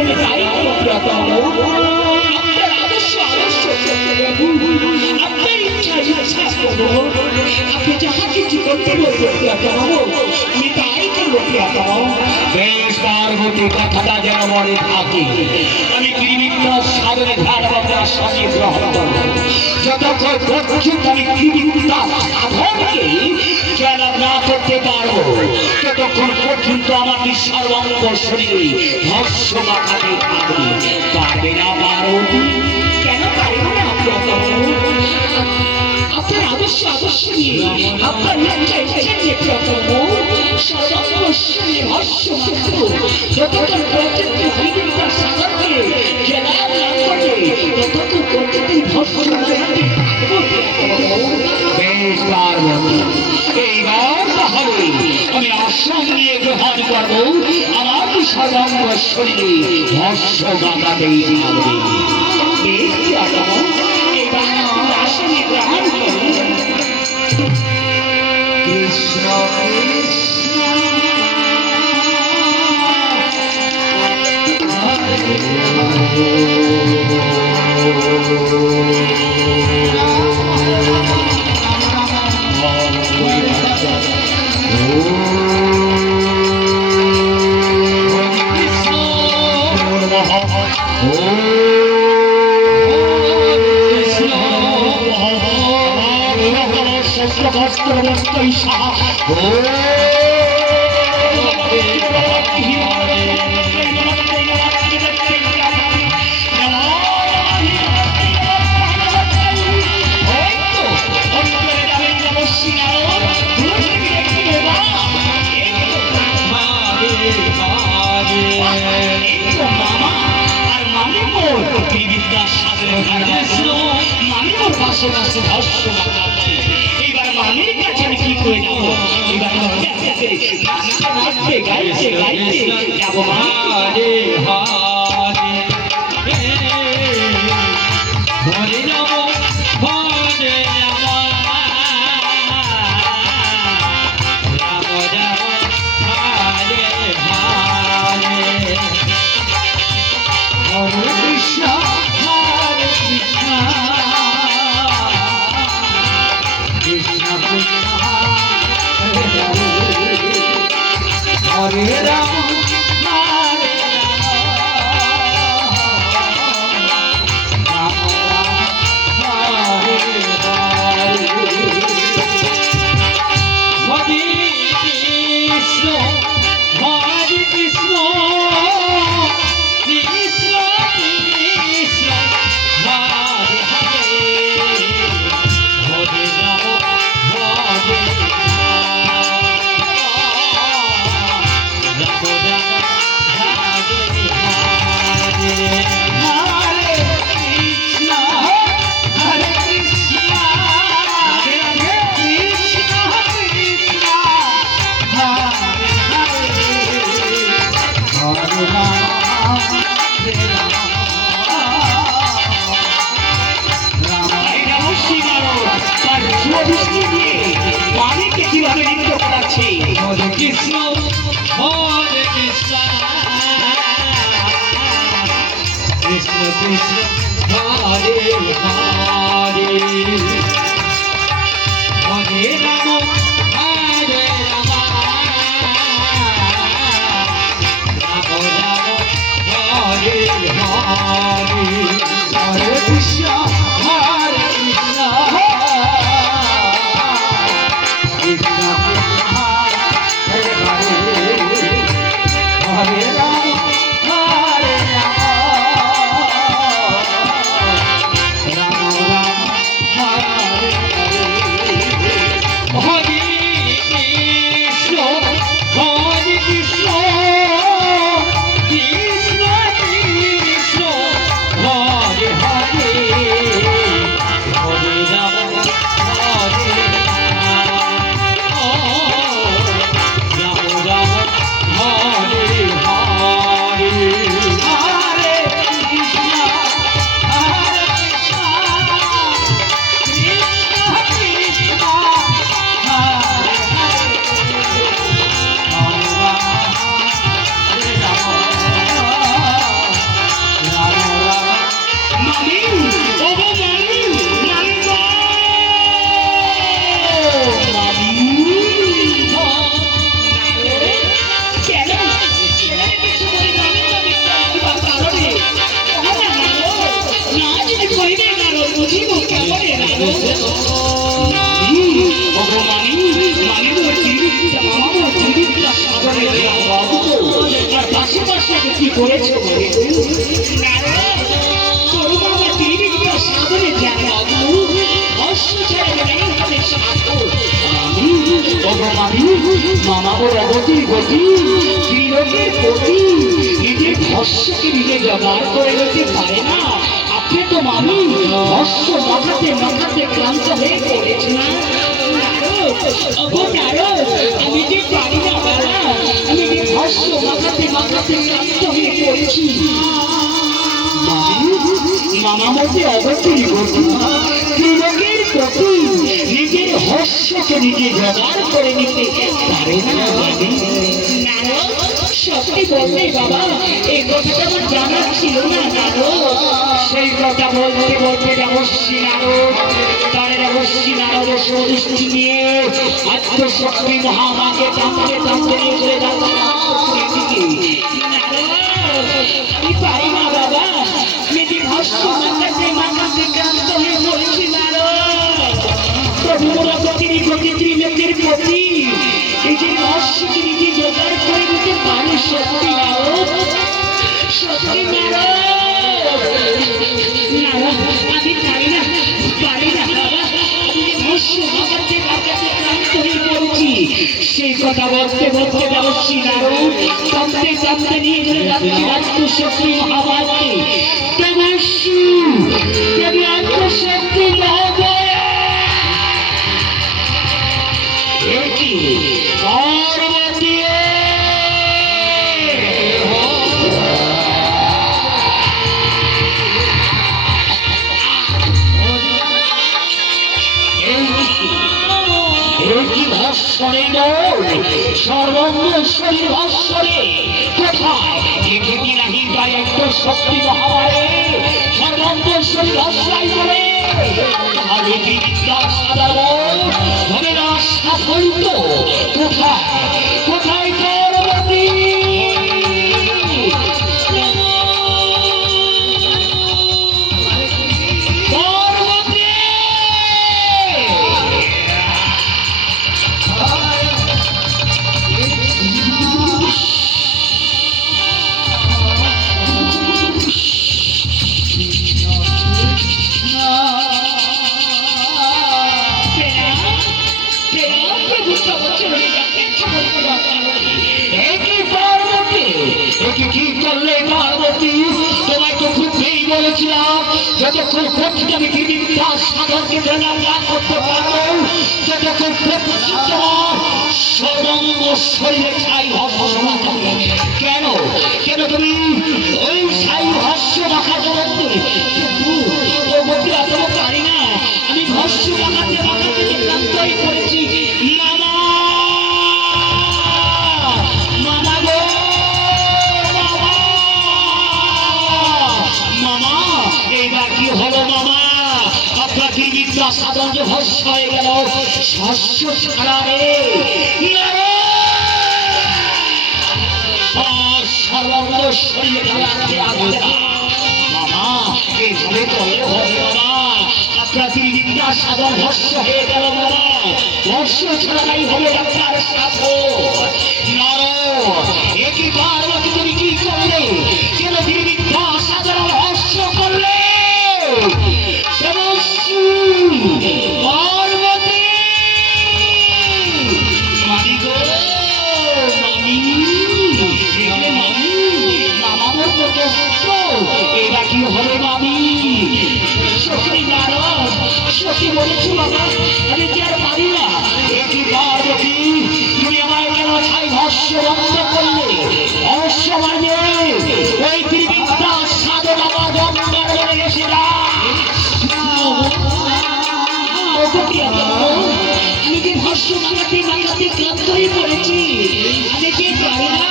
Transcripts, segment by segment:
বলে তাই প্রিয়তম আপনার আদর্শ আদর্শ আপনার ইচ্ছা ইচ্ছা আপনি যাহা কিছু করতে বলবো প্রিয়তম আমি তাই করবো প্রিয়তম। বেশ পার্বতী কথাটা যেন মনে থাকে। আমি গিরিবিদ্যার সাধনে ধ্যান ভাবনার সঙ্গে গ্রহণ করব। যতক্ষণ পর্যন্ত আমি গিরিবিদ্যার সাধনকে জ্ঞান না করতে পারবো ততক্ষণ পর্যন্ত আমাদের সর্বাঙ্গ শরীরে ভস্য মাথাতে থাকবে। পারবে না পার্বতী? কেন পারবো না প্রিয়তম? আপনার আদর্শ আদর্শ নিয়ে আপনার ইচ্ছা ইচ্ছা নিয়ে প্রিয়তম সর্বাঙ্গ শরীরে ভস্য মাথাবো যতক্ষণ পর্যন্ত গিরিবিদ্যার সাধনকে জ্ঞান না করবে ততক্ষণ পর্যন্ত ভস্য মাথাতে থাকবো প্রিয়তম। বেশ পার্বতী, এইবার তাহলে আমি আশ্রম নিয়ে গ্রহণ করবো। আমার সর্বাঙ্গ শরীরে ভস্য মাথাতেই থাকবে। বেশ প্রিয়তম, এবার আপনি আসনে গ্রহণ করুন। কৃষ্ণ কৃষ্ণ এবার মামির কাছে আমি কি করে যাবো? এবার নাচতে গাইতে গাইতে যাবো মা। কৃষ্ণ হরে কৃষ্ণ কৃষ্ণ কৃষ্ণ হরে হরে হরে রাম হরে রাম রাম রাম হরে হরে হরে কৃষ্ণ হরে কৃষ্ণ কৃষ্ণ হরে রাম হরে রাম রাম রাম হরে হরে করেছো বলে তোর বাবা ত্রিবিক্রম সাধনে জানে অগ্নু অশ্ব ছেড়ে নেই বলে সাধন মামা ওর অগতির গতি ত্রিলোকের প্রতি নিজের ভস্যকে নিজে জোগাড় করে নিতে পারে না। আপনি তো মামি ভস্য মাখাতে মাখাতে ক্লান্ত হয়ে পড়েছে না। আমি যে পারি না বাবা, আমি যে ভস্য মাখাতে মাখাতে ক্লান্ত হয়ে পড়েছি। মামা মতে অগতির গতি ত্রিলোকের প্রতি নিজের ভস্যকে নিজে জোগাড় করে নিতে পারে না। সত্যি বলতে বাবা, এই কথাটা আমার জানা ছিল না নারদ। সেই কথা বলতে বলতে দেবশ্রী নারদ তার দেবশ্রী নারদ সদৃষ্টি নিয়ে আত্মশক্তি মহামাকে টানতে টানতে নিয়ে চলে যাচ্ছে আমি পারি না বাবা, আমি যে ভস্য মাখাতে মাখাতে ক্লান্ত হয়ে পড়েছি নারদ। প্রভুর গতির গতি ত্রিলোকের গতি নিজের ভস্যকে নিজে জোগাড় করে নিতে পারে। সত্যি নারদ, সত্যি নারদ। আমি পারি না, পারি না বাবা, আমি যে ভস্য মাখাতে মাখাতে ক্লান্ত হয়ে পড়েছি। সেই কথা বলতে বলতে দেবশ্রী নারদ টানতে টানতে নিয়ে চলে যাচ্ছে আত্মশক্তি মহামাকে। দেবশ্রী দেবী আত্মশক্তি মহামায়া এটি পার্বতী ভস্বরে সর্বশ্বরী ভস্বরে কোথায় লিখিতি নাহি তাই একটা শক্তি মহামারে সর্বশ্বরী ভস্যাই করে আমি বিদ্যা সাধারণ ধরে রাস্তা বলত কোথায় কোথায় পার্বতী যতক্ষণ প্রতিটা বিদ্যা সাধনকে লাভ করতে পারো ততক্ষণ সর্বাঙ্গ শরীরে ছাই ভস্য মাখাবে। কেন কেন তুমি ওই ছাই ভস্য মাখাতে বলতে ও বলতে এত পারি না। আমি ভস্য মাখাতে মাখাতে ক্লান্ত হয়ে পড়েছি। মামা মামা গো মামা মামা এইবার কি হলো মামা? আপনার বিদ্যা সাধন যে ভস্য হয়ে গেল শস্য ছাড়া রে সর্বাঙ্গ শরীরে মামা এইভাবে করলে হবে মামা? আপনার বিদ্যা সাধন ভস্য হয়ে গেল মামা। ভস্য ছাড়াই হবে আপনার শাসন। নারদ একই পার্বতী তুমি কি করলে? কেন বিদ্যা সাধন ভস্য করলে? পার্বতী মামি গো মামি দেখলে মামি মামা মোর কত এরা কি হবে মামি? সত্যি নারদ সত্যি বলেছো বাবা, আমি কি আর পারি না। একই পার্বতী তুমি আমায় কেন ছাই ভস্য বন্ধ করলে? ভস্য মানে ওই ত্রিবিদ্যা সাধন আমার গঙ্গার বলে এসে আমি যে ভস্য মাখাতে মাখাতে ক্লান্ত হয়ে পড়েছি। আমি কি পারি না।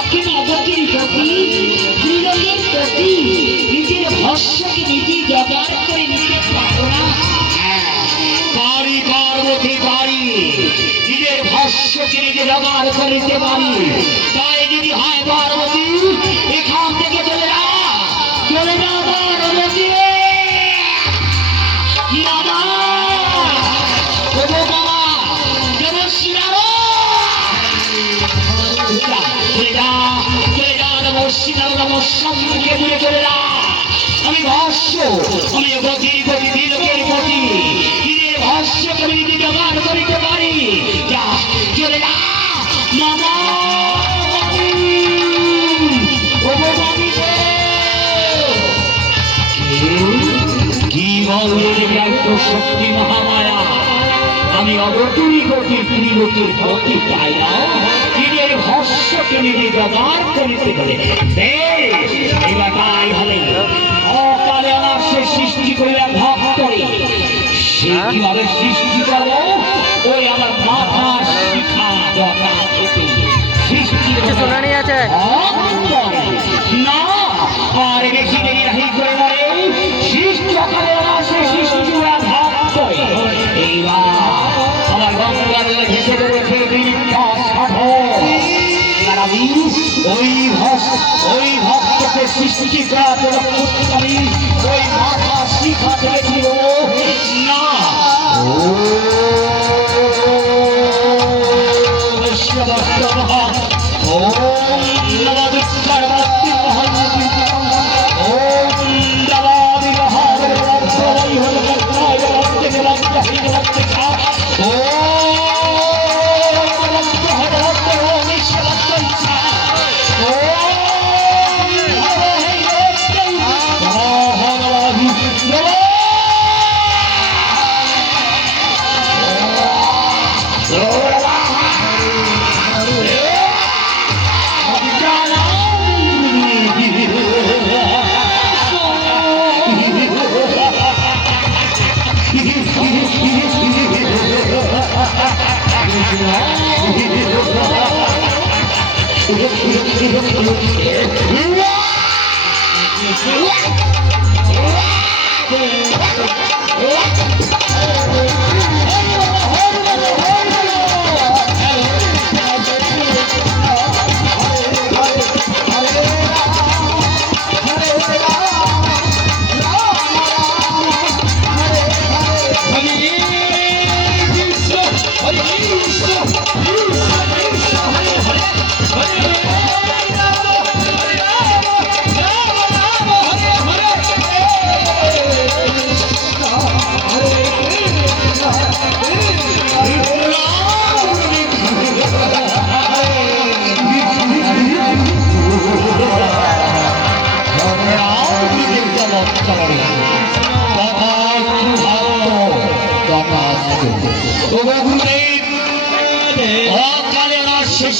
আপনি অগতির গতি ত্রিলোকের গতি নিজের ভস্যকে নিজে জোগাড় করে নিতে পারো না। পারি পার্বতী পারি, নিজের ভস্যকে নিজে জোগাড় করে নিতে পারি। তাই যদি হয় পার্বতী এখান থেকে চলে যা পার্বতী। চলে যা সীতার আমার সম্মুখে দূরে চলে না। আমি ভাষ্য, আমি গতির গতি তিলকের গতি তীরের ভাষ্যকে আমি নিজে জোগাড় করিতে পারি। যা চলে যা মামা। কি বললেন শক্তি মহামায়া? আমি অগতির গতি ত্রিলোকের গতি পাই না। তীরের ভাষ্যকে নিজে জোগাড় করিতে পারে। বেশ, এবার তাই হবে। অকালে আমার সে সৃষ্টি করিয়া ভাগ করে। সে কিভাবে সৃষ্টি করবো? ওই আমার মাথার শিখা দরকার থেকে সৃষ্টি সোনানি আছে না। আর বেশি দেরি রাহি করে মরে সৃষ্টি অকালে আমার সে সৃষ্টি করিয়া ভাগ করে। এইবার আমার গঙ্গার ঘেসে রয়েছে ওই ভক্তকে সৃষ্টি করার জন্য আমি ওই মাথা শিখা দিয়েছিল না।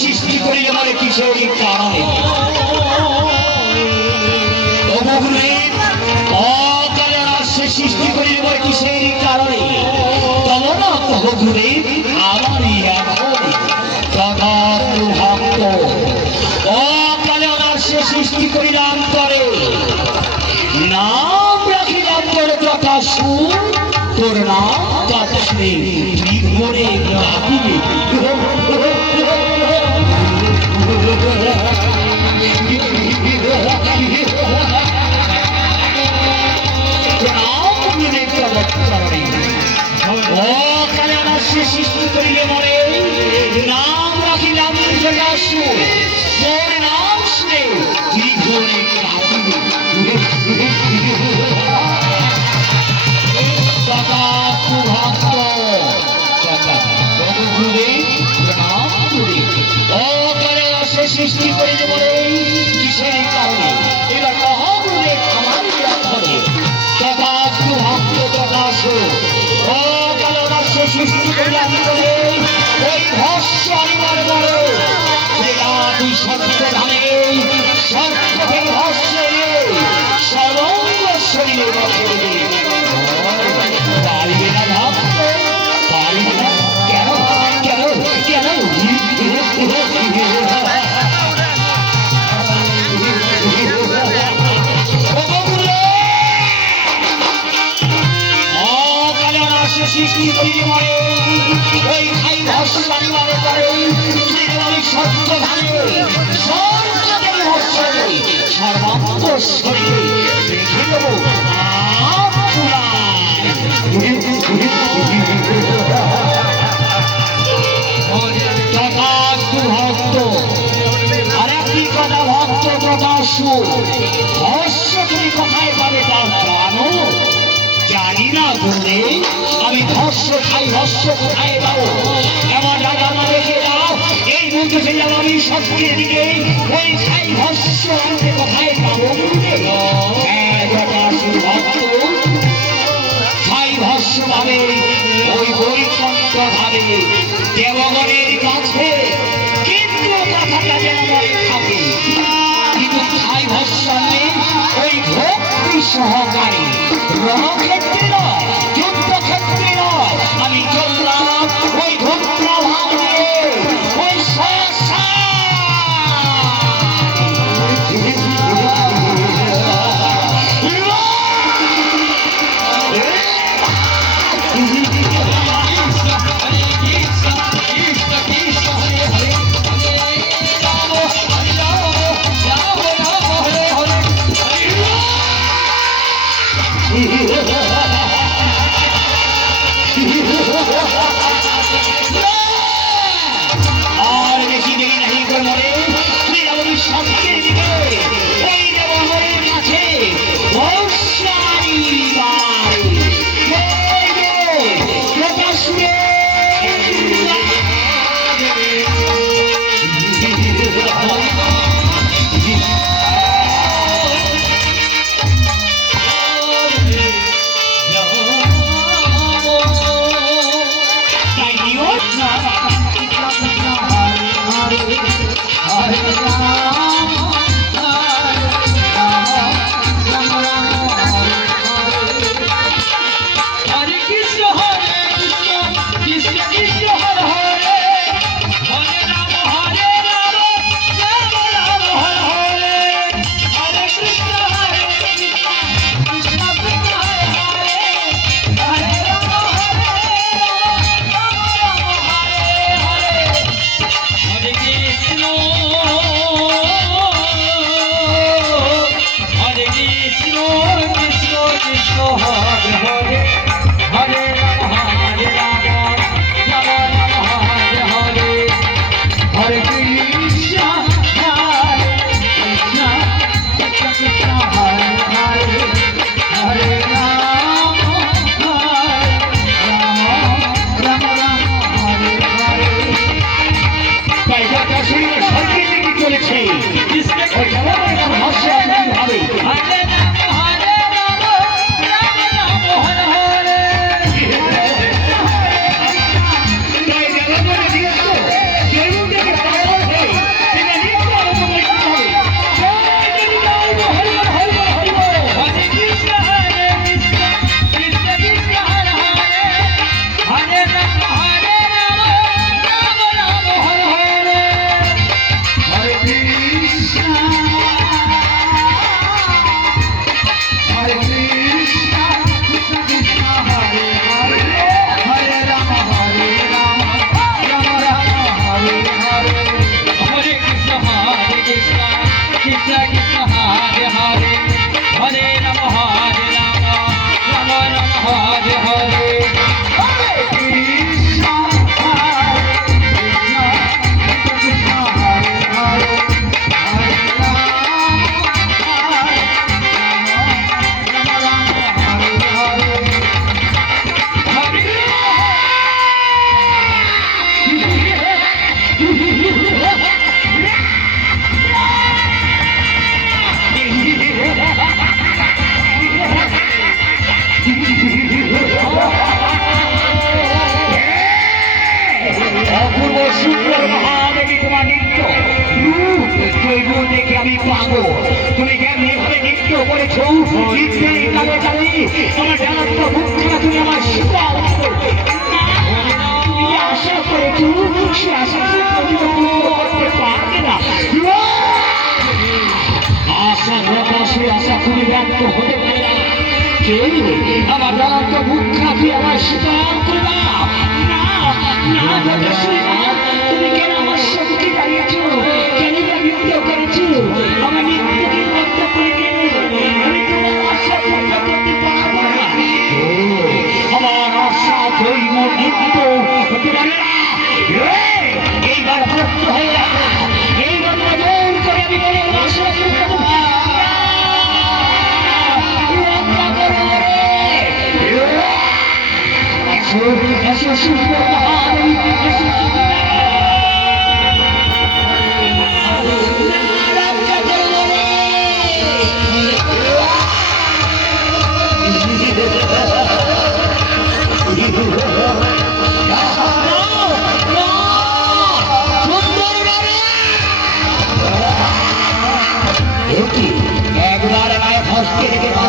সৃষ্টি করি আমার কিসের কারণে? সৃষ্টি করি আমার কিসের কারণে? তমনা ঘুরে আমারই ভক্ত অকালে আমার সে সৃষ্টি করিলাম করে নাম রাখিলাম তোর কথা শুন। তোর নাম কাছে মনে রাখিবে সৃষ্টি করিলে মরে নাম রাখিলাম তোর নাম শুনে জীবনে সৃষ্টি করিলে মরে কিসের কারণে? এবার মহাগুরুদেব আমার ধরে তথাস্তু ভক্ত তথাস্তু সৃষ্টি করিলাম বলে ওই ভস্য আনিবার বলে দুই সত্য ধানে সত্য থেকে ভস্য সর্বঙ্গ শরীরের মধ্যে পারিবে না ভক্ত পারিবে না। কেন কেন কেন? অসুর ধর্ষ তুমি কোথায় পাবে তা জানো? জানি না বলে আমি ধর্ষ খাই, ভস্য কোথায় পাবো? এমন জায়গা না রেখে দাও, এই মুহূর্তে চলে যাবো আমি শক্তির দিকে। ওই খাই ভস্য আনতে কোথায় পাবো? ছাই ভস্য ভাবে ওই বৈকুণ্ঠ ভাবে দেবগণের কাছে, কিন্তু কথাটা যেন মনে থাকে। কিন্তু ছাই ভস্য আনলে ওই ভক্তি সহকারী, রণক্ষেত্রে নয়, যুদ্ধক্ষেত্রে নয়, আমি চললাম ওই ধূম্রা ভাবে ওই আর বেশি দেরি নাহি করলে তুই যাবো শক্তির দিকে, ওই দেবগণের কাছে বর্ষারি বাড়ি। তুমি কেমন এভাবে নৃত্য করেছো? নৃত্যের তালে তালে আমার জানাত্মা বুকখানা তুমি আমার শীতল তুমি আশা করেছো, সে আশা করতে পারবে না। আশা সে আশা তুমি ব্যর্থ হতে পারে না। কেউ আমার জানাত্মা বুকখানা তুই আমার শীতল করে দাও। না না যতশ্রী না, তুমি কেন আমার শক্তি দাঁড়িয়েছো? কেন নৃত্য করেছো? আমার নৃত্যকে বন্ধ করে দিন, আমি তোমার আশা পূর্ণ করতে পারবো না। আমার আশা দৈব নৃত্য হতে পারে না। এইবার প্রস্তুত হয়ে রাখো, এইবার নজর করে আমি তোমার আশা পূর্ণ করতে একবার আমায় ফসকে রেখে